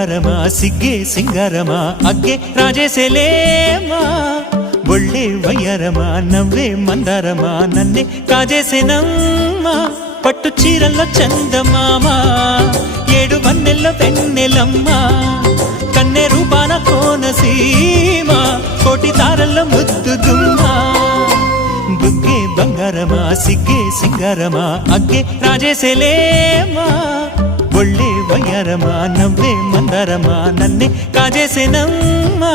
బంగారమా సిగ్గే సింగారమా అగ్గే రాజేసేలేమా ఒళ్ళే వయ్యారమా నవ్వే మందారమా నన్నే కాజేసేనమ్మా పట్టు చీరల్లో చందమామా ఏడు వన్నెల్లో వెన్నెలమ్మా కన్నె రూపాన కోనసీమ కోటి తారల్లో ముద్దుదుమ్మా బుగ్గే బంగారమా సిగ్గే సింగారమా అగ్గే రాజేసేలేమా ఒళ్ళే వయ్యారమా నవ్వే మందారమా నన్నే కాజేసేనమ్మా